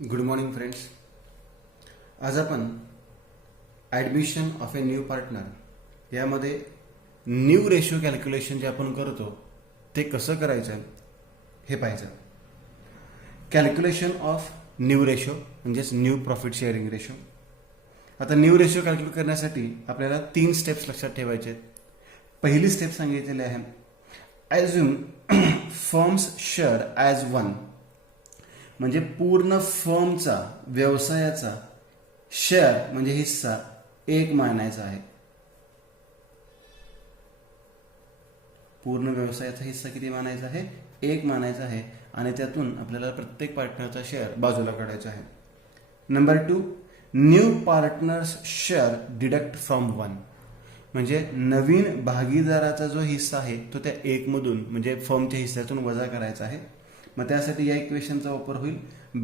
Good morning friends. आज आपण admission of a new partner यामध्ये न्यू रेशो कॅल्क्युलेशन जे आपण करतो ते कसं करायचं हे पाहायचं. कॅल्क्युलेशन ऑफ न्यू रेशो म्हणजेच न्यू प्रॉफिट शेअरिंग रेशो. आता न्यू रेशो कॅल्क्युलेट करण्यासाठी आपल्याला 3 स्टेप्स लक्षात ठेवायचे आहेत. पहिली स्टेप सांगितलेली आहे assume firms share as one, म्हणजे पूर्ण फर्मचा व्यवसायाचा शेअर म्हणजे हिस्सा एक मानायचा आहे. पूर्ण व्यवसायाचा हिस्सा किती मानायचा आहे? एक मानायचा आहे आणि त्यातून आपल्याला प्रत्येक पार्टनरचा शेअर बाजूला काढायचा आहे. Number 2, new partners share deduct from one, म्हणजे नवीन भागीदाराचा जो हिस्सा आहे तो त्या एक मधून म्हणजे फर्मच्या हिस्स्यातून वजा करायचा आहे. मग त्यासाठी या इक्वेशनचा वापर होईल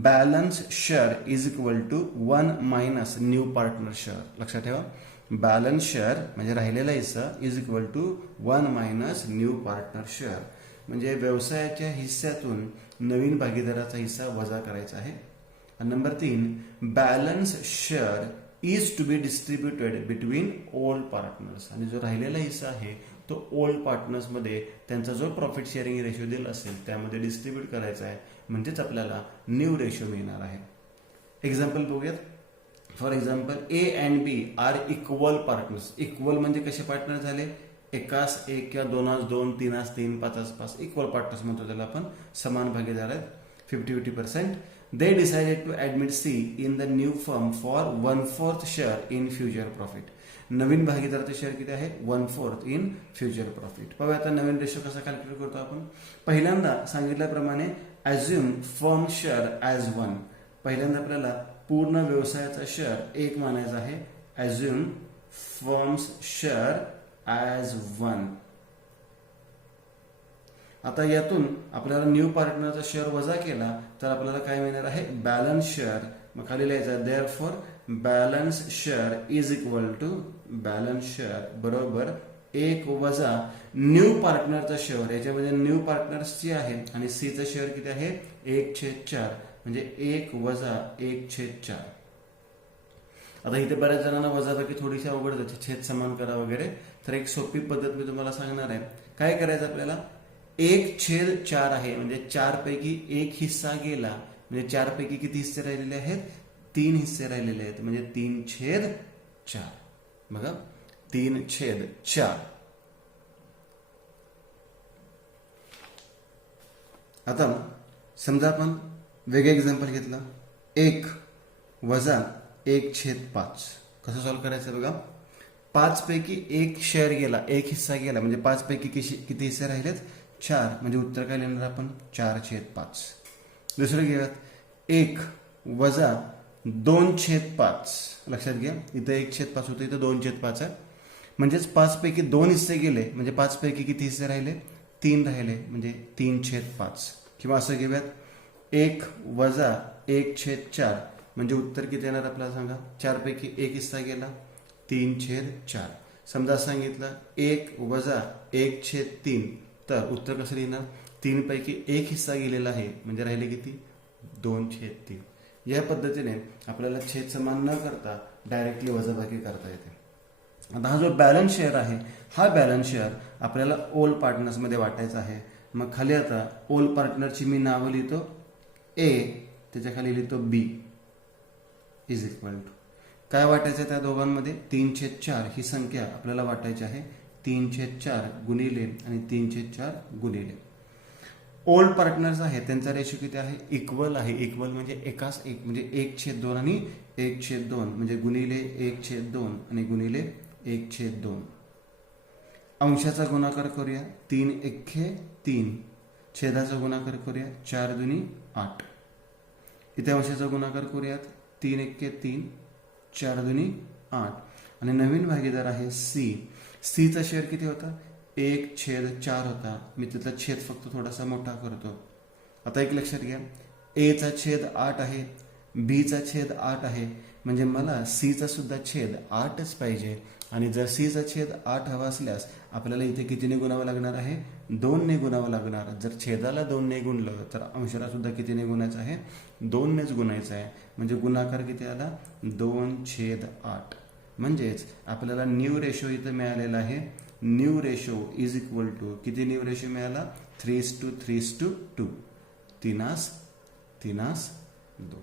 balance share is equal to 1 minus new partner share. लक्षात ठेवा, बॅलन्स शेअर म्हणजे राहिलेला हिस्सा is equal to 1 minus new partner share, म्हणजे व्यवसायाच्या हिस्स्यातून नवीन भागीदाराचा हिस्सा वजा करायचा आहे. Number 3, balance share is to be distributed between old partners, आणि जो राहिलेला हिस्सा आहे तो ओल्ड पार्टनर्समध्ये त्यांचा जो प्रॉफिट शेअरिंग रेशो दिला असेल त्यामध्ये डिस्ट्रीब्यूट करायचा आहे, म्हणजेच आपल्याला न्यू रेशो मिळणार आहे. एक्झाम्पल बघूयात. For example A and B are equal partners. Equal म्हणजे कसे पार्टनर झाले? एकास एक किंवा दोनास दोन, तीनास तीन, पाचास पाच, इक्वल पार्टनर्स म्हणतो त्याला आपण. समान भागीदार आहेत, 50-50%. They decided to admit C in the new firm for 1/4 share in future profit. नवीन भागीदाराचे शेअर किती आहे? 1/4 इन फ्युचर प्रॉफिट. पाहूया आता नवीन रेशो कसा कॅल्क्युलेट करतो आपण. पहिल्यांदा सांगितल्याप्रमाणे assume firm share as one. पहिल्यांदा आपल्याला पूर्ण व्यवसायाचा शेअर एक मानायचा आहे. Assume firms share as one. आता यातून आपल्याला न्यू पार्टनरचा शेअर वजा केला तर आपल्याला काय मिळणार आहे? Balance share. मग खाली लिहायचं therefore balance share is equal to balance share बरोबर 1 वजा न्यू पार्टनरचा शेअर. याच्यामध्ये न्यू पार्टनर्सची आहे आणि सीचा शेअर किती आहे? 1/4, म्हणजे 1 वजा 1/4. आता इथे बऱ्याच जणांना वजाबाकी थोडीशी अवघड जाते, छेद समान करा वगैरे. तर एक सोपी पद्धत मी तुम्हाला सांगणार आहे. काय करायचं आपल्याला? 1/4 आहे म्हणजे 4 पैकी 1 हिस्सा गेला, म्हणजे 4 पैकी किती हिस्से राहिलेले आहेत? 3 हिस्से राहिलेले आहेत, म्हणजे 3/4. बघा 3/4. आता समजा आपण वेगळं एक्झाम्पल घेतलं. 1 वजा 1/5. कसं सॉल्व्ह करायचं बघा. 5 पैकी 1 शेअर गेला, 1 हिस्सा गेला, म्हणजे 5 पैकी किती हिस्से राहिलेत? 4, म्हणजे उत्तर काय लिहिणार आपण? 4/5. दुसरं घेऊयात. 1 वजा 2/5. लक्षात घ्या, इथं 1/5 होतं, इथं 2/5 आहे, म्हणजेच 5 पैकी 2 हिस्से गेले, म्हणजे 5 पैकी किती हिस्से राहिले? 3 राहिले, म्हणजे 3/5. किंवा असं घेऊयात 1 वजा 1/4, म्हणजे उत्तर किती येणार आपल्याला सांगा? 4 पैकी 1 हिस्सा गेला, 3/4. समजा सांगितलं 1 वजा 1/3, तर उत्तर कसं लिहिणार? 3 पैकी 1 हिस्सा गेलेला आहे, म्हणजे राहिले किती? 2/3. या पद्धतीने आपल्याला छेद समान न करता डायरेक्टली वजाबाकी करता येते. आता हा जो बॅलन्स शेअर आहे, हा बॅलन्स शेअर आपल्याला ओल्ड पार्टनर्समध्ये वाटायचा आहे. मग खाली आता ओल्ड पार्टनरची मी नावं लिहितो ए, त्याच्या खाली लिहितो बी इज इक्वल टू काय वाटायचं त्या दोघांमध्ये? 3/4 ही संख्या आपल्याला वाटायची आहे. 3/4 गुणिले आणि 3/4 गुणिले. ओल्ड पार्टनर्स आहे त्यांचा रेशो किती आहे? इक्वल आहे. इक्वल म्हणजे एकास एक, म्हणजे 1/2 आणि 1/2, म्हणजे गुणिले 1/2 आणि गुणिले 1/2. अंशाचा गुणाकार करूया. 3 एके 3. छेदाचा गुणाकार करूया. 4 दुनी 8. इथे अंशाचा गुणाकार करूयात. 3 एके 3, 4 दुनी 8. आणि नवीन भागीदार आहे सी. सीचा शेअर किती होता? 1/4 होता. मी तिथला छेद फक्त थोडासा मोठा करतो. आता एक लक्षात घ्या, एचा छेद 8 आहे, बीचा छेद 8 आहे, म्हणजे मला सीचा सुद्धा छेद 8च पाहिजे. आणि जर सीचा छेद 8 हवा असल्यास आपल्याला इथे कितीने गुणावं लागणार आहे? 2ने गुणावं लागणार. जर छेदाला 2ने गुणलं तर अंशाला सुद्धा कितीने गुणायचं आहे? 2नेच गुणायचं आहे. म्हणजे गुणाकार किती आला? 2/8. म्हणजेच आपल्याला न्यू रेशो इथं मिळालेला आहे. New ratio is equal to किती न्यू रेशो मिळाला? 3:3:2. 3:2.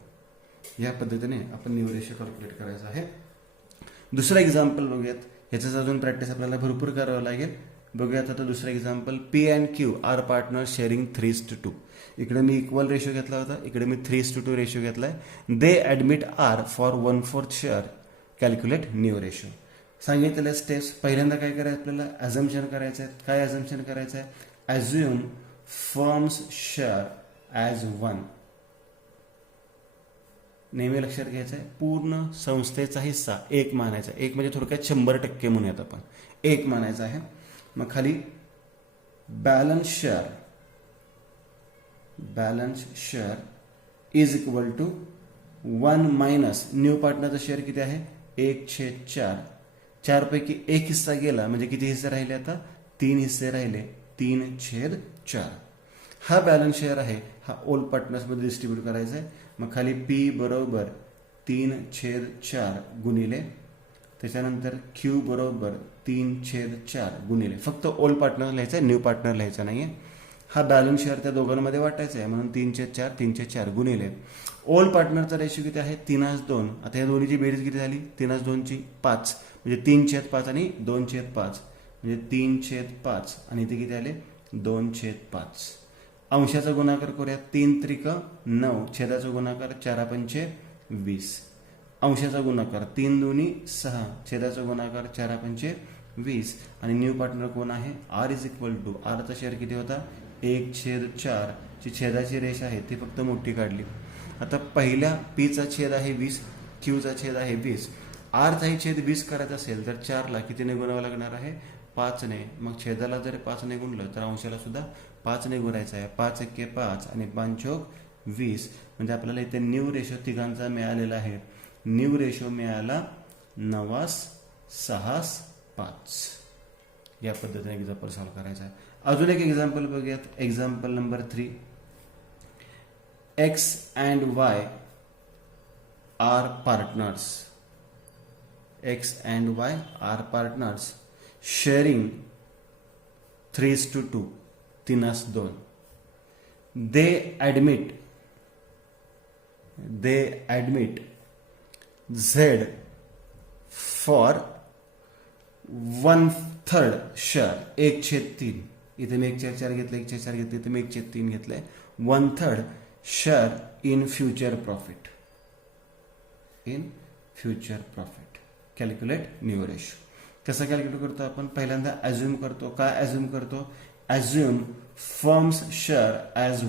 या पद्धतीने आपण न्यू रेशो कॅल्क्युलेट करायचा आहे. दुसरा एक्झाम्पल बघूयात. ह्याचं अजून प्रॅक्टिस आपल्याला भरपूर करावं लागेल. बघूयात आता दुसरा example. P and Q are partner sharing 3:2. इकडे मी इक्वल रेशो घेतला होता, इकडे मी 3:2 रेशो घेतलाय. They admit R for 1/4 share. Calculate new ratio. सांगितलेल्या स्टेप्स. पहिल्यांदा काय करायचं? आपल्याला ॲझम्पशन करायचं आहे. काय ॲझम्पशन करायचं आहे? Assume firms share as 1. नेहमी लक्षात घ्यायचं आहे, पूर्ण संस्थेचा हिस्सा 1 मानायचा. 1 म्हणजे थोडक्यात 100% म्हणूयात आपण. 1 मानायचा आहे. मग खाली balance share is equal to 1 minus new पार्टनरचा शेअर किती आहे? 1/4. 4 पैकी 1 हिस्सा गेला म्हणजे किती हिस्से राहिले? आता 3 हिस्से राहिले. 3/4. हा बॅलन्स शेअर आहे, हा ओल्ड पार्टनर्समध्ये डिस्ट्रीब्यूट करायचा आहे. मग खाली पी बरोबर 3/4 गुणिले, त्याच्यानंतर क्यू बरोबर 3/4 गुणिले. फक्त ओल्ड पार्टनर लिहायचं आहे, न्यू पार्टनर लिहायचा नाहीये. हा बॅलन्स शेअर त्या दोघांमध्ये वाटायचा आहे म्हणून 3/4 गुणिले. ओल्ड पार्टनरचा रेशो किती आहे? 3:2. आता या दोन्हीची बेरीज किती झाली? 3:2ची 5 म्हणजे 3/5 आणि 2/5 म्हणजे 3/5 आणि इथे किती आले? 2/5. अंशाचा गुणाकार करूया. 3×3=9. छेदाचा गुणाकार 4×5=20. अंशाचा गुणाकार 3×2=6. छेदाचा गुणाकार 4×5=20. आणि न्यू पार्टनर कोण आहे? आर इज इक्वल टू, आरचा शेअर किती होता? 1/4. ची छेदाची रेष आहे ती फक्त मोठी काढली. आता पहिल्या पीचा छेद आहे 20, क्यूचा छेद आहे 20. आरचाही छेद 20 करायचा असेल तर 4ला कितीने गुणावं लागणार आहे? 5ने. मग छेदाला जर 5ने गुणलं तर अंशाला सुद्धा 5ने गुणायचं आहे. 5×1=5 आणि 5×4=20. म्हणजे आपल्याला इथे न्यू रेशो तिघांचा मिळालेला आहे. न्यू रेशो मिळाला 9:6:5. या पद्धतीने एक्झाम्पल सॉल्व्ह करायचा आहे. अजून एक एक्झाम्पल बघूयात. Example number 3. X and Y are partners. X and Y are partners sharing 3:2. 3:2. They admit Z for 1/3 share. 1/3. इथे मी 1/4 घेतलं, 1/4 घेतलं, इथे मी 1/3 घेतलंय. 1/3 share in future profit. Calculate new ratio. कसं कॅल्क्युलेट करतो आपण? पहिल्यांदा ॲझ्युम करतो. काय ॲझ्युम करतो? Assume firms share as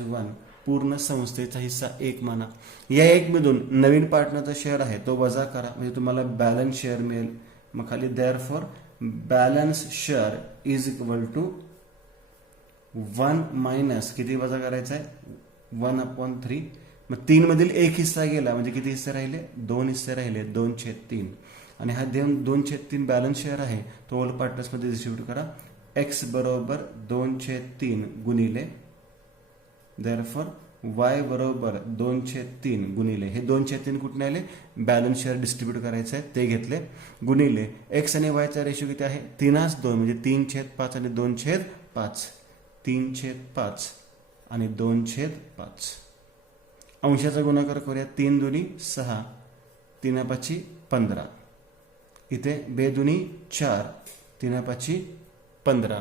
1. पूर्ण संस्थेचा हिस्सा 1 माना. या 1 मधून नवीन पार्टनरचा शेअर आहे तो वजा करा म्हणजे तुम्हाला बॅलन्स शेअर मिळेल. मग खाली therefore balance share is equal to 1 minus किती वजा करायचं आहे? 1/3. मग 3 मधील 1 हिस्सा गेला म्हणजे किती हिस्से राहिले? 2 हिस्से राहिले. 2/3. आणि हा 2/3 बॅलन्स शेअर आहे तो ओल्ड पार्टनर्समध्ये डिस्ट्रीब्यूट करा. x बरोबर 2/3 गुणिले, देअरफॉर y बरोबर 2/3 गुणिले. हे 2/3 कुठून आले? बॅलन्स शेअर डिस्ट्रीब्यूट करायचं आहे ते घेतले. गुणिले x आणि y चा रेशो किती आहे? 3:2 म्हणजे 3/5 आणि 2/5. 3/5 आणि 2/5. अंशाचा गुणाकार करूया. 3×2=6. 3×5=15. इथे 2×2=4. 3×5=15.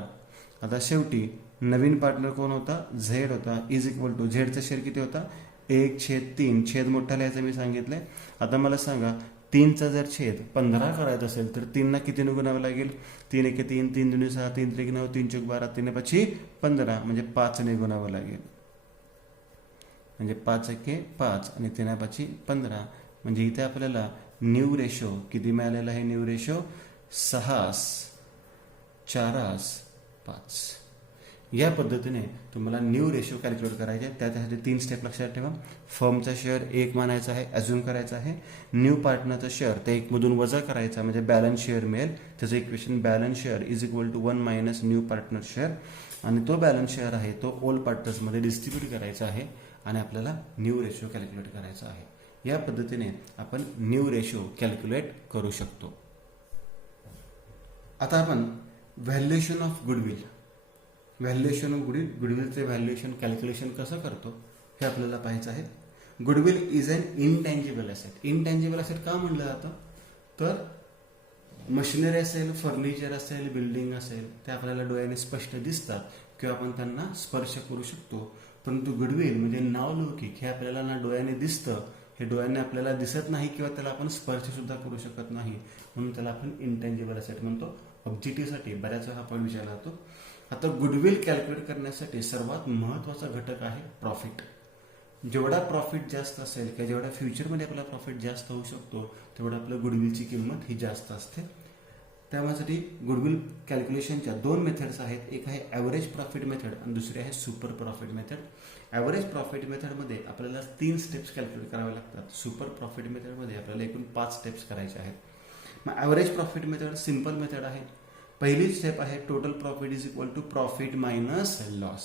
आता शेवटी नवीन पार्टनर कोण होता? झेड होता. इज इक्वल टू झेडचा शेअर किती होता? 1/3. छेद मोठा लिहायचं मी सांगितलंय. आता मला सांगा 3चा जर छेद 15 करायचा असेल तर 3ला कितीने गुणावं लागेल? 3×1=3, 3×2=6, 3×3=9, 3×4=12, 3×5=15 म्हणजे 5ने गुणावं लागेल. म्हणजे 5×1=5 आणि 3×5=15. म्हणजे इथे आपल्याला न्यू रेशो किती मिळालेला आहे? New ratio 6:4:5. या पद्धतीने तुम्हाला न्यू रेशो कॅल्क्युलेट करायचे. त्यासाठी 3 स्टेप लक्षात ठेवा. फर्मचा शेअर 1 मानायचा आहे, अज्युम करायचा आहे. न्यू पार्टनरचं शेअर ते 1 मधून वजा करायचा म्हणजे बॅलन्स शेअर मिळेल. त्याचं equation balance share is equal to 1 minus new partner share, आणि तो बॅलन्स शेअर आहे तो ओल्ड पार्टनर्समध्ये डिस्ट्रीब्यूट करायचा आहे आणि आपल्याला न्यू रेशो कॅल्क्युलेट करायचा आहे. या पद्धतीने आपण न्यू रेशो कॅल्क्युलेट करू शकतो. आता आपण valuation of goodwill, valuation of गुडविलचे व्हॅल्युएशन कॅल्क्युलेशन कसं करतो हे आपल्याला पाहायचं आहे. Goodwill is an intangible asset. Intangible asset का म्हणलं जातं, तर मशिनरी असेल, फर्निचर असेल, बिल्डिंग असेल, ते आपल्याला डोळ्याने स्पष्ट दिसतात किंवा आपण त्यांना स्पर्श करू शकतो. परंतु गुडविल म्हणजे नावलौकिक, हे आपल्याला ना डोळ्याने दिसतं, हे डोळ्याने आपल्याला दिसत नाही किंवा त्याला आपण स्पर्श सुद्धा करू शकत नाही, म्हणून त्याला आपण इनटँजिबल ॲसेट म्हणतो. ऑब्जेक्टिव्हसाठी बऱ्याच वेळा आपण विचारला जातो. आता गुडविल कॅल्क्युलेट करण्यासाठी सर्वात महत्त्वाचा घटक आहे प्रॉफिट. जेवढा प्रॉफिट जास्त असेल किंवा जेवढा फ्युचरमध्ये आपला प्रॉफिट जास्त होऊ शकतो तेवढं आपलं गुडविलची किंमत ही जास्त असते. त्यासाठी गुडविल कॅल्क्युलेशनच्या 2 मेथड्स आहेत. एक आहे ॲव्हरेज प्रॉफिट मेथड आणि दुसरी आहे super profit method. Average profit मेथडमध्ये आपल्याला 3 स्टेप्स कॅल्क्युलेट करावे लागतात. सुपर प्रॉफिट मेथडमध्ये आपल्याला एकूण 5 स्टेप्स करायचे आहेत. मग average profit method simple method आहे. पहिली स्टेप आहे total profit is equal to profit minus loss.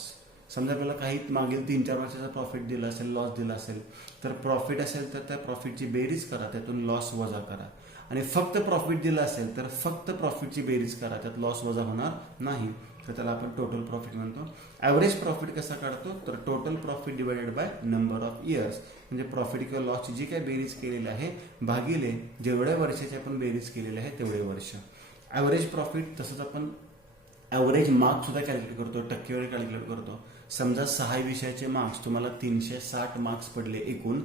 समजा आपल्याला काही मागील 3-4 वर्षाचा प्रॉफिट दिला असेल, लॉस दिला असेल, तर प्रॉफिट असेल तर त्या प्रॉफिटची बेरीज करा, त्यातून लॉस वजा करा. आणि फक्त प्रॉफिट दिला असेल तर फक्त प्रॉफिटची बेरीज करा, त्यात लॉस वजा होणार नाही, तर त्याला आपण टोटल प्रॉफिट म्हणतो. ॲव्हरेज प्रॉफिट कसा काढतो, तर total profit divided by number of years, म्हणजे प्रॉफिट किंवा लॉसची जी काही बेरीज केलेली आहे भागिले जेवढ्या वर्षाची आपण बेरीज केलेली आहे तेवढे वर्ष. ॲव्हरेज प्रॉफिट तसंच आपण ॲव्हरेज मार्क्स सुद्धा कॅल्क्युलेट करतो, टक्केवारी कॅल्क्युलेट करतो. समजा 6 विषयाचे मार्क्स तुम्हाला 360 मार्क्स पडले एकूण,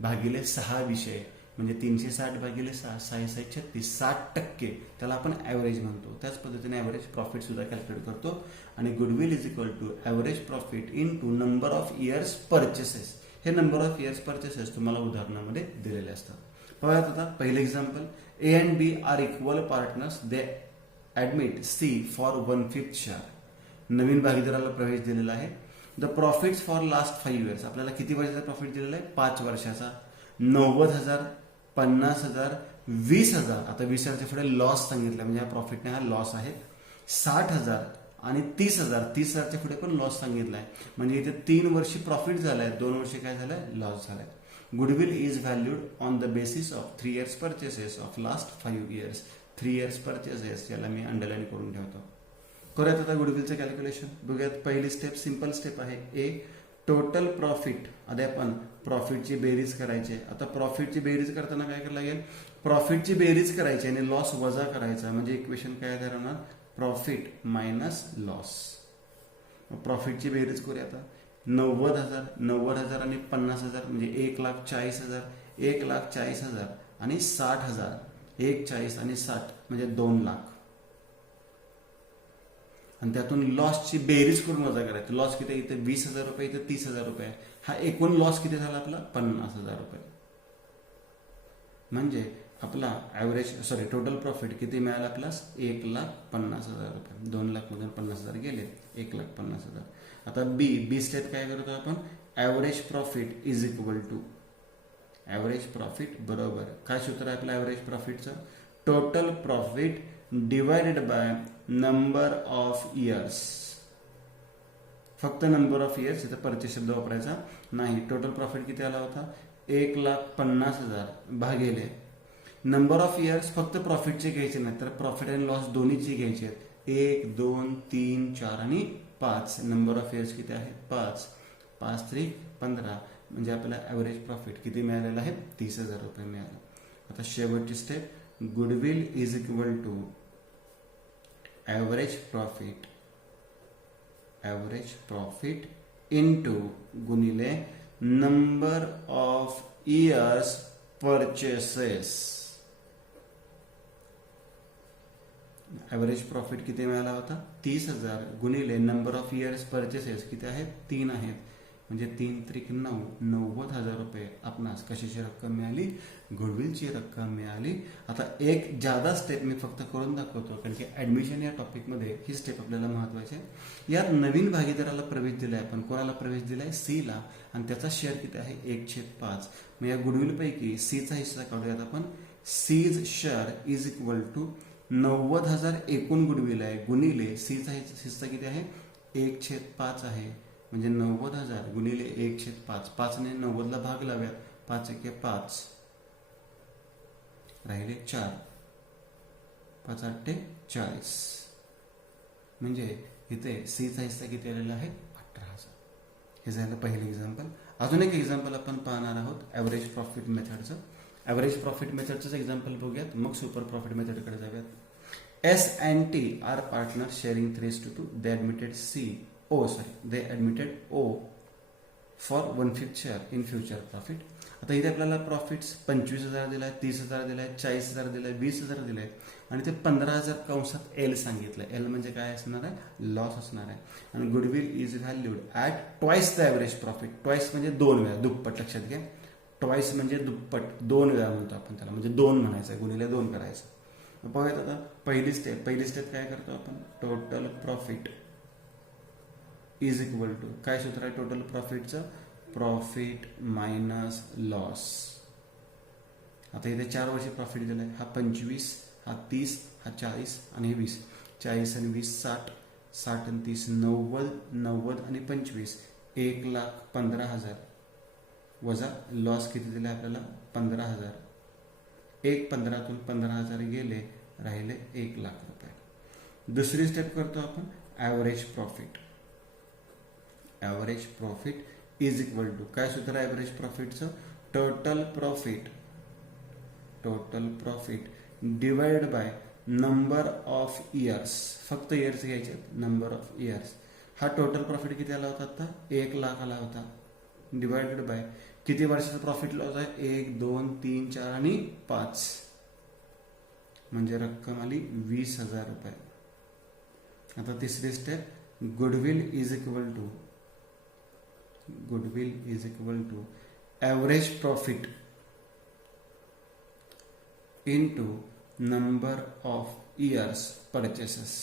भागिले 6 विषय म्हणजे 360 भागिले 6, 6 36, 60%, त्याला आपण ॲव्हरेज म्हणतो. त्याच पद्धतीने ॲव्हरेज प्रॉफिट सुद्धा कॅल्क्युलेट करतो. आणि goodwill is equal to average profit into number of years purchases. हे नंबर ऑफ इयर्स परचेसेस तुम्हाला उदाहरणामध्ये दिलेले असतात. बघा आता पहिलं example, A and B are equal partners, they admit C for 1/5 share. नवीन भागीदाराला प्रवेश दिलेला आहे. The profits for last 5 years, आपल्याला किती वर्षाचा प्रॉफिट दिलेला आहे, 5 वर्षाचा. 90,000, 50,000, 20,000. आता 20,000च्या पुढे लॉस सांगितला म्हणजे या प्रॉफिटने हा लॉस आहे. 60,000 आणि 30,000, 30,000च्या पुढे पण लॉस सांगितला आहे, म्हणजे इथे 3 वर्षी प्रॉफिट झालाय, 2 वर्षी काय झालंय, लॉस झालाय. Goodwill is valued on the basis of 3 years purchases of last 5 years. 3 years purchases याला मी अंडरलाईन करून ठेवतो. करूयात आता गुडविलचं कॅल्क्युलेशन. बघूयात. पहिली स्टेप सिंपल स्टेप आहे. ए टोटल प्रॉफिट, आधी आपण प्रॉफिटची बेरीज करायची. आता प्रॉफिटची बेरीज करताना काय करायला लागेल, प्रॉफिटची बेरीज करायची आणि लॉस वजा करायचा, म्हणजे इक्वेशन काय राहणार, प्रॉफिट मायनस लॉस. प्रॉफिटची बेरीज करूया आता. 90,000, 90,000 आणि 50,000 म्हणजे 1,40,000, 1,40,000 आणि 60,000, 1,40 आणि 60 म्हणजे 2 लाख. आणि त्यातून लॉसची बेरीज करून वजा करायची. लॉस किती, इथे 20,000 रुपये, इथे 30,000 रुपये. हा एकूण लॉस किती झाला आपला, 50,000 रुपये. म्हणजे आपला टोटल प्रॉफिट किती मिळाला आपला, 1,50,000 रुपये. 2 लाख मधून 50,000 गेले, 1,50,000. आता बी स्टेप काय करतो आपण, average profit is equal to average profit बरोबर काय सूत्र आहे आपलं ॲव्हरेज प्रॉफिटचं, total profit divided by number of years. फक्त नंबर ऑफ इयर्स, इथं परचेस शब्द वापरायचा नाही. टोटल प्रॉफिट किती आला होता, 1,50,000 भागिले नंबर ऑफ इयर्स. फक्त प्रॉफिटचे घ्यायचे नाही तर प्रॉफिट आणि लॉस दोन्हीची घ्यायचे आहेत. 1, 2, 3, 4 आणि 5. नंबर ऑफ इयर्स किती आहे, 5. 5 3 15 म्हणजे आपल्याला ॲव्हरेज प्रॉफिट किती मिळालेलं आहे, 30,000 रुपये मिळालं. आता शेवटची step, goodwill is equal to average profit into गुणिले number of years purchases. Average profit किती मिळाला होता, 30,000 गुणिले नंबर ऑफ इयर्स परचेसेस किती आहेत, 3 आहेत. म्हणजे 3 त्रिक 9, 90,000 रुपये आपणास कशाची रक्कम मिळाली, गुडविलची रक्कम मिळाली. आता एक जादा स्टेप मी फक्त करून दाखवतो, कारण की ऍडमिशन या टॉपिकमध्ये ही स्टेप आपल्याला महत्वाची आहे. यात नवीन भागीदाराला प्रवेश दिलाय, आपण कोणाला प्रवेश दिलाय, सी ला, आणि त्याचा शेअर किती आहे, 1/5. मग या गुडविल पैकी सी चा हिस्सा काढूयात आपण. C's share is equal to 90,000 एकूण गुडविल आहे, गुणिले सी चा हिस्सा किती आहे, 1/5 आहे. म्हणजे 90,000 गुणिले 1/5. 5 ने 90 ला भाग लाव्यात. 5 एके 5, राहिले 4, 5 8 40. म्हणजे इथे सी चा हिस्सा किती आलेला आहे, 18,000. हे झालं पहिलं एक्झाम्पल. अजून एक एक्झाम्पल आपण पाहणार आहोत ॲव्हरेज प्रॉफिट मेथडचं. ॲव्हरेज प्रॉफिट मेथडचं एक्झाम्पल बघूयात, मग सुपर प्रॉफिट मेथडकडे जाऊयात. S and T are partners sharing 3:2. They admitted O for 1/5 share in future profit. आता इथे आपल्याला प्रॉफिट्स 25,000 दिलाय, 30,000 दिलाय, 40,000 दिलाय, 20,000 दिलाय, आणि ते 15,000 कंसात एल सांगितलंय. एल म्हणजे काय असणार आहे, लॉस असणार आहे. आणि goodwill is valued at twice the average profit. Twice म्हणजे 2 वेळा, दुप्पट, लक्षात घ्या. ट्वाइस म्हणजे दुप्पट, 2 वेळा म्हणतो आपण त्याला, म्हणजे 2 म्हणायचं, गुणिले 2 करायचं. बघूयात आता पहिली स्टेप काय करतो आपण, total profit is equal to, काय सूत्र आहे टोटल प्रॉफिटचं, प्रॉफिट मायनस लॉस. आता इथे 4 वर्षी प्रॉफिट दिलाय, हा 25, हा 30, हा 40 आणि 20. 40 आणि 20 60, 60 आणि 30 90, 90 आणि 25 1,15,000 वजा लॉस किती दिला आपल्याला, 15,000. 1/15 15,000 गेले, राहिले 1,00,000 रुपये. दुसरी स्टेप करतो आपण average profit. Average profit is equal to, काय सूत्र आहे ॲव्हरेज प्रॉफिटचं, total profit divide by number of years. फक्त इयर्स घ्यायचे, नंबर ऑफ इयर्स. हा टोटल प्रॉफिट किती आला होता आता, 1,00,000 आला होता, डिवाइडेड बाय किती वर्षाचा प्रॉफिट लॉस आहे, 1 2 3 4 आणि 5, म्हणजे रक्कम आली 20,000 रुपये. आता तिसरी step, goodwill is equal to average profit into number of years purchases.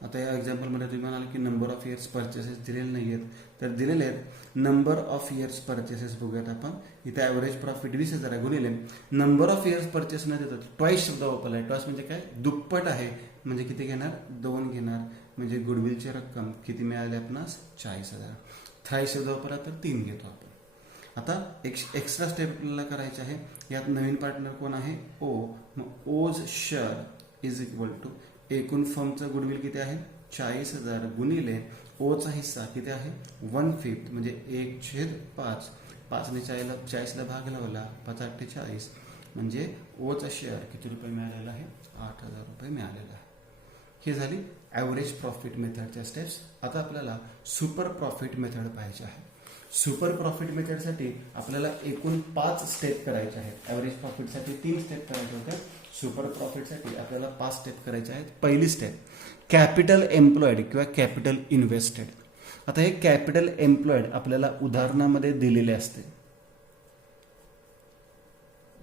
आता या एक्झाम्पलमध्ये तुम्ही म्हणाल की नंबर ऑफ इयर्स परचेसेस दिलेले नाही आहेत, तर दिलेले आहेत. नंबर ऑफ इयर्स परचेसेस बघूयात आपण. इथे ॲव्हरेज प्रॉफिट 20,000 आहे, गुणिले नंबर ऑफ इयर्स परचेस न देतात ट्वाइस शब्द वापरला आहे. ट्वाइस म्हणजे काय, दुप्पट आहे, म्हणजे किती घेणार, 2 घेणार. म्हणजे गुडविलची रक्कम किती मिळाली आपणास, 40,000. थ्राइस शब्द वापरला तर 3 घेतो आपण. आता एक एक्स्ट्रा स्टेप आपल्याला करायचे आहे. यात नवीन पार्टनर कोण आहे, ओ. मग ओज शेअर इज इक्वल टू, एकूण फर्मचं गुडविल किती आहे, 40,000 गुणिले ओचा हिस्सा किती आहे, 1/5 म्हणजे 1/5. 5 ने 40 ला भाग लावला, 5 8 40, म्हणजे ओचा शेअर किती रुपये मिळालेला आहे, 8,000 रुपये मिळालेला आहे. ही झाली ॲव्हरेज प्रॉफिट मेथडच्या स्टेप्स. आता आपल्याला सुपर प्रॉफिट मेथड पाहायचे आहे. सुपर प्रॉफिट मेथडसाठी आपल्याला एकूण 5 स्टेप करायचे आहेत. ॲव्हरेज प्रॉफिटसाठी 3 स्टेप करायचे होते, सुपर प्रॉफिटसाठी आपल्याला 5 स्टेप करायचे आहेत. पहिली स्टेप, कॅपिटल एम्प्लॉयड किंवा कॅपिटल इन्व्हेस्टेड. आता हे कॅपिटल एम्प्लॉयड आपल्याला उदाहरणामध्ये दिलेले असते.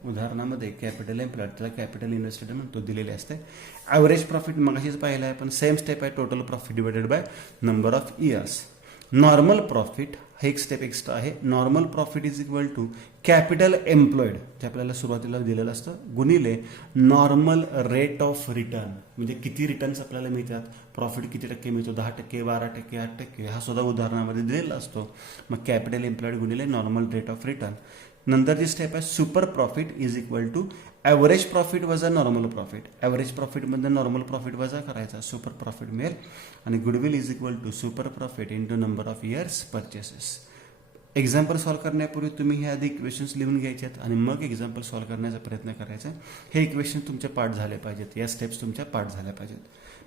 उदाहरणामध्ये कॅपिटल एम्प्लॉयड त्याला कॅपिटल इन्व्हेस्टेड म्हणतो, दिलेले असते. ॲव्हरेज प्रॉफिट मगाशीच पाहिलं आहे, पण सेम स्टेप आहे, total profit divided by number of years. Normal profit हा एक स्टेप एक्स्ट्रा आहे. Normal profit is equal to capital employed, जे आपल्याला सुरुवातीला दिलेलं असतं, गुणिले नॉर्मल रेट ऑफ रिटर्न, म्हणजे किती रिटर्न्स आपल्याला मिळतात, प्रॉफिट किती टक्के मिळतो, 10%, 12%, 8%, हा सुद्धा उदाहरणामध्ये दिलेला असतो. मग कॅपिटल एम्प्लॉयड गुणिले नॉर्मल रेट ऑफ रिटर्न. नंतरची स्टेप आहे super profit is equal to average profit वजा नॉर्मल प्रॉफिट. ॲव्हरेज प्रॉफिटमध्ये नॉर्मल प्रॉफिट वजा करायचा, सुपर प्रॉफिट मिळेल. आणि goodwill is equal to super profit into number of years purchases. Example solve करण्यापूर्वी तुम्ही हे आधी इक्वेशन्स लिहून घ्यायचे आहेत आणि मग एक्झाम्पल सॉल्व्ह करण्याचा प्रयत्न करायचा. हे इक्वेशन तुमचे पाठ झाले पाहिजेत, या स्टेप्स तुमच्या पाठ झाल्या पाहिजेत.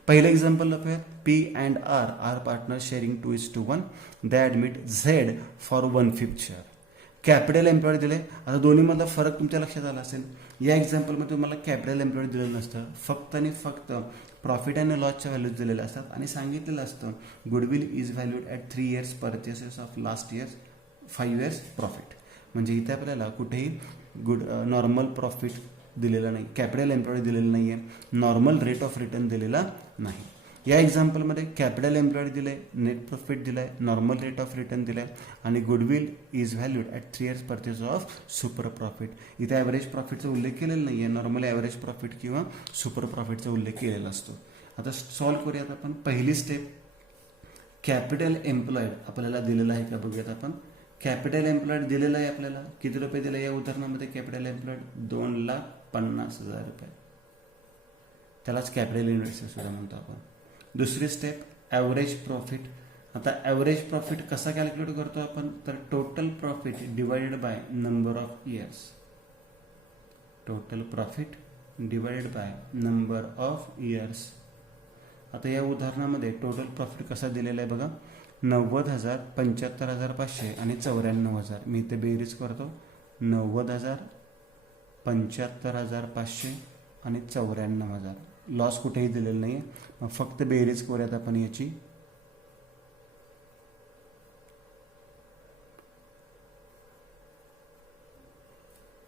पहिलं एक्झाम्पल लपूयात. P and R partner sharing 2:1. They admit Z for 1/5 share. Capital employed दिले. आता दोन्हीमधला फरक तुमच्या लक्षात आला असेल. या एक्झाम्पलमध्ये तुम्हाला कॅपिटल एम्प्लॉईड दिलेलं नसतं, फक्त आणि फक्त प्रॉफिट आणि लॉसच्या व्हॅल्यूज दिलेल्या असतात आणि सांगितलेलं असतं goodwill is valued at 3 years purchases of last years 5 years profit. म्हणजे इथे आपल्याला कुठेही नॉर्मल प्रॉफिट दिलेलं नाही, कॅपिटल एम्प्लॉईड दिलेलं नाही आहे, नॉर्मल रेट ऑफ रिटर्न दिलेला नाही. या एक्झाम्पलमध्ये कॅपिटल एम्प्लॉईड दिले, नेट प्रॉफिट दिलं आहे, नॉर्मल रेट ऑफ रिटर्न दिलं आहे आणि goodwill is valued at 3 years purchase of super profit. इथे ॲव्हरेज प्रॉफिटचा उल्लेख केलेला नाही आहे, नॉर्मल ॲव्हरेज प्रॉफिट किंवा सुपर प्रॉफिटचा उल्लेख केलेला असतो. आता सॉल्व्ह करूयात आपण. पहिली स्टेप, कॅपिटल एम्प्लॉईड आपल्याला दिलेलं आहे का बघूयात आपण. कॅपिटल एम्प्लॉईड दिलेलं आहे आपल्याला, किती रुपये दिले या उदाहरणामध्ये कॅपिटल एम्प्लॉईड 2,50,000 रुपये. त्यालाच कॅपिटल इन्व्हेस्टमेंट सुद्धा म्हणतो आपण. दुसरी स्टेप, ॲव्हरेज प्रॉफिट. आता ॲव्हरेज प्रॉफिट कसा कॅल्क्युलेट करतो आपण, तर total profit divided by number of years. Total profit divided by number of years. आता या उदाहरणामध्ये टोटल प्रॉफिट कसा दिलेला आहे बघा, 90,000, 75,500 आणि 94,000. मी इथे बेरीज करतो, 90,000, 75,500 आणि 94,000. लॉस कुठेही दिलेलं नाही आहे, मग फक्त बेरीज करूयात आपण याची.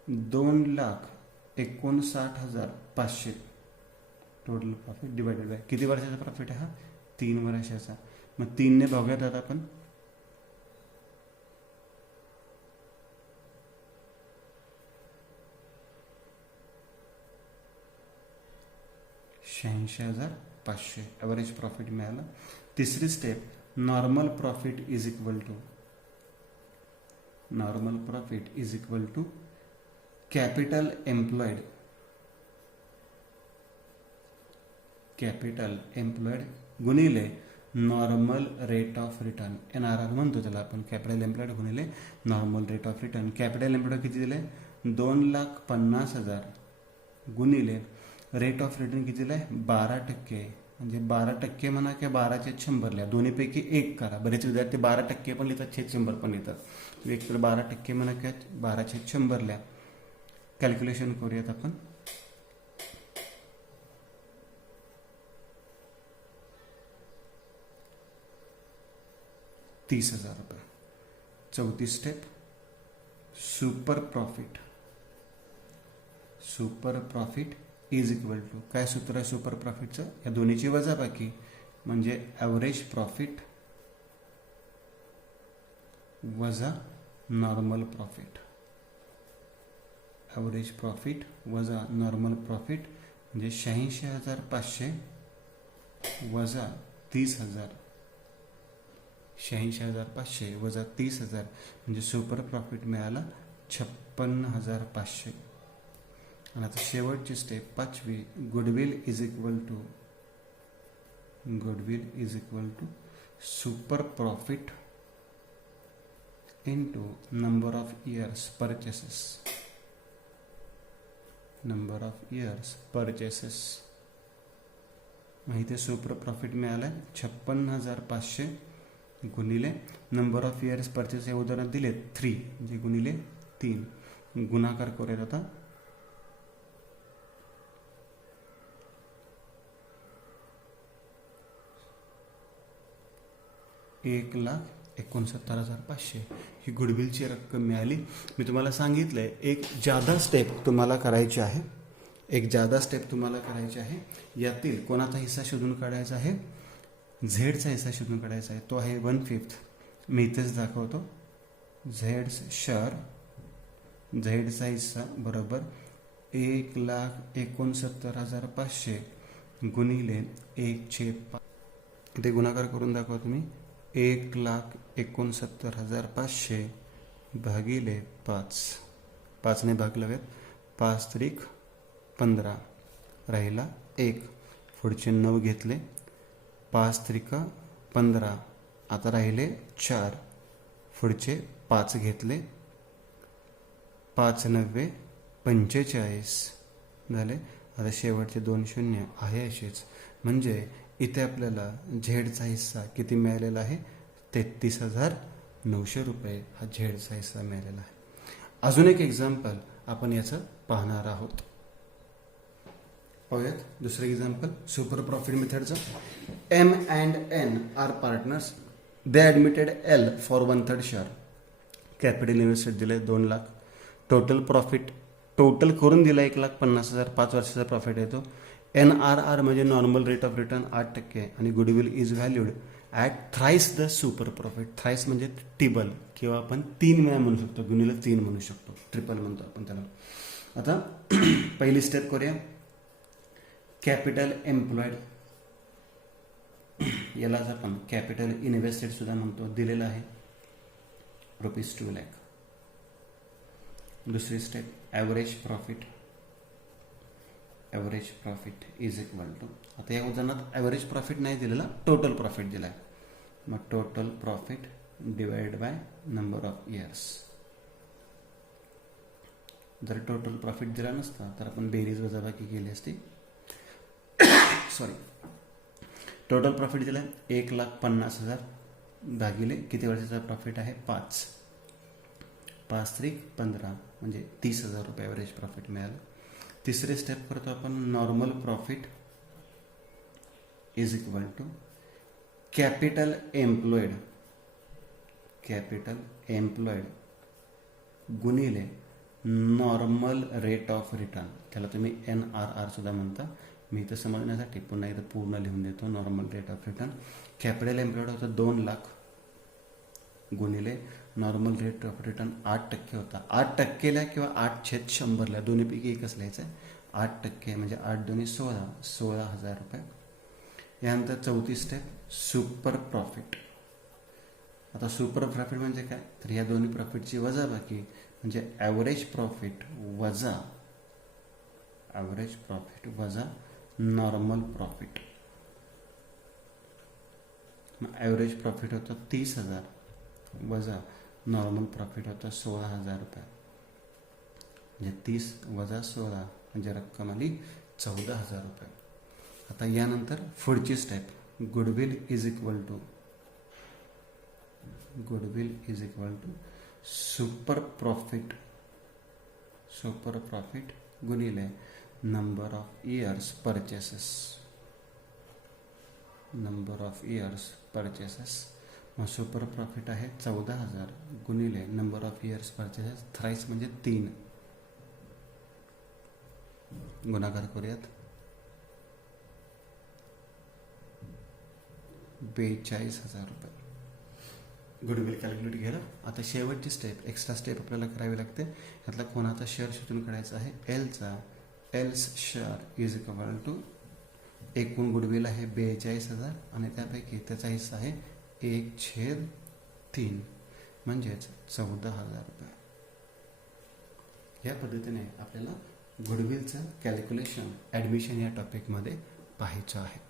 $2,59,500 टोटल प्रॉफिट डिवायडेड बाय किती वर्षाचा प्रॉफिट आहे हा, 3 वर्षाचा. मग 3 ने भागूयात आपण. $86,500 ॲव्हरेज प्रॉफिट मिळालं. तिसरी step, normal profit is equal to capital employed गुणिले normal rate of return, NRR म्हणतो त्याला आपण. कॅपिटल एम्प्लॉईड गुणिले normal rate of return. Capital employed किती दिले, 2,50,000 गुणिले रेट ऑफ रिटर्न किती दिलं आहे, 12%. म्हणजे 12% म्हणा किंवा 12/100 लिहा, दोन्हीपैकी एक करा. बरेच विद्यार्थी 12% पण लिहितात, 100 पण लिहितात. एक तर 12% म्हणा किंवा 12/100 लिहा. कॅल्क्युलेशन करूयात आपण. ₹30,000. चौथी स्टेप, super profit is equal to, काय सूत्र आहे सुपर प्रॉफिटचं, या दोन्हीची वजाबाकी म्हणजे ॲव्हरेज प्रॉफिट वजा नॉर्मल प्रॉफिट. ॲव्हरेज प्रॉफिट वजा नॉर्मल प्रॉफिट म्हणजे 86,500 वजा 30,000. 86,500 वजा 30,000 म्हणजे सुपर प्रॉफिट मिळाला 56,500. आणि आता शेवटची स्टेप, पाचवी, goodwill is equal to super profit into number of years purchases. इथे सुपर प्रॉफिट मिळालं 56,500 गुणिले नंबर ऑफ इयर्स परचेस हे उदाहरण दिले 3 म्हणजे गुणिले 3. गुणाकार करूयात आता. $1,69,500 ही गुडविलची रक्कम मिळाली. मी तुम्हाला सांगितलंय एक जादा स्टेप तुम्हाला करायची आहे. यातील कोणाचा हिस्सा शोधून काढायचा आहे, झेडचा हिस्सा शोधून काढायचा आहे. तो आहे 1/5. मी इथेच दाखवतो. झेडचा हिस्सा बरोबर 1,69,500 गुणिले 1/5. ते गुणाकार करून दाखवा तुम्ही. 1,69,500 भागिले 5 ने भागलावेत. 5×3=15 राहिला 1. पुढचे 9 घेतले. 5×3=15. आता राहिले 4. पुढचे 5 घेतले. 5×9=45 झाले. आता शेवटचे 2 शून्य आहे असेच. म्हणजे इथे आपल्याला झेडचा हिस्सा किती मिळालेला आहे, 33,900 रुपये हा झेडचा हिस्सा मिळालेला आहे. अजून एक एक्झाम्पल आपण याचं पाहणार आहोत. पाहूयात दुसरं एक्झाम्पल सुपर प्रॉफिट मेथडचं. M and N are partners. They admitted L for 1/3 share. Capital invested दिले 2 लाख. टोटल प्रॉफिट टोटल करून दिला 1,50,000. 5 वर्षाचा प्रॉफिट येतो. NRR म्हणजे नॉर्मल रेट ऑफ रिटर्न 8% आणि goodwill is valued at thrice the super profit. Thrice म्हणजे टिबल किंवा आपण 3 वेळा म्हणू शकतो, गुणिले 3 म्हणू शकतो, ट्रिपल म्हणतो आपण त्याला. आता पहिली स्टेप करूया. कॅपिटल एम्प्लॉयड, यालाच आपण कॅपिटल इन्व्हेस्टेड सुद्धा म्हणतो, दिलेलं आहे ₹2 लाख. दुसरी step average profit. Average profit is equal to, आता या उदाहरणात ॲव्हरेज प्रॉफिट नाही दिलेला, टोटल प्रॉफिट दिला आहे. मग total profit divide by number of years. जर टोटल प्रॉफिट दिला नसता तर आपण बेरीज वजाबाकी केली असती. सॉरी, टोटल प्रॉफिट दिला 1,50,000 भागिले किती वर्षाचा प्रॉफिट आहे 5. 5 त्रिक 15 म्हणजे 30,000 रुपये ॲव्हरेज प्रॉफिट मिळालं. तिसरी स्टेप करतो आपण. Normal profit is equal to capital employed. Capital employed गुणिले नॉर्मल रेट ऑफ रिटर्न, त्याला तुम्ही NRR सुद्धा म्हणता. मी इथं समजण्यासाठी पुन्हा इथं पूर्ण लिहून देतो. Normal rate of return capital employed होतं 2 लाख गुणिले नॉर्मल रेट ऑफ रिटर्न 8% होता. 8%ला किंवा 8/100ला दोन्हीपैकी एकच लिहायचं आहे. 8% म्हणजे 8 दोन्ही 16, 16,000 रुपये. यानंतर चौथी स्टेप सुपर प्रॉफिट. आता सुपर प्रॉफिट म्हणजे काय, तर या दोन्ही प्रॉफिटची वजाबाकी म्हणजे ॲव्हरेज प्रॉफिट वजा नॉर्मल प्रॉफिट. मग ॲव्हरेज प्रॉफिट होतं 30,000 वजा नॉर्मल प्रॉफिट होतं 16,000 रुपये. म्हणजे 30 वजा 16 म्हणजे रक्कम आली 14,000 रुपये. आता यानंतर पुढची step goodwill is equal to super profit गुणिले नंबर ऑफ इयर्स परचेसेस. मग सुपर प्रॉफिट आहे 14,000 गुणिले number of years purchases. Thrice म्हणजे 3. गुणाकार करूयात. 42,000 रुपये गुडविल कॅल्क्युलेट केलं. आता शेवटची स्टेप, एक्स्ट्रा स्टेप आपल्याला करावी लागते. यातला कोणाचा शेअर शोधून काढायचा आहे, L's share is equal to एकूण गुडविल आहे 42,000 आणि त्यापैकी त्याचा हिस्सा आहे 1/3 म्हणजेच 14,000 रुपये. या पद्धतीने आपल्याला गुडविलचं कॅल्क्युलेशन ॲडमिशन या टॉपिकमध्ये पाहायचं आहे.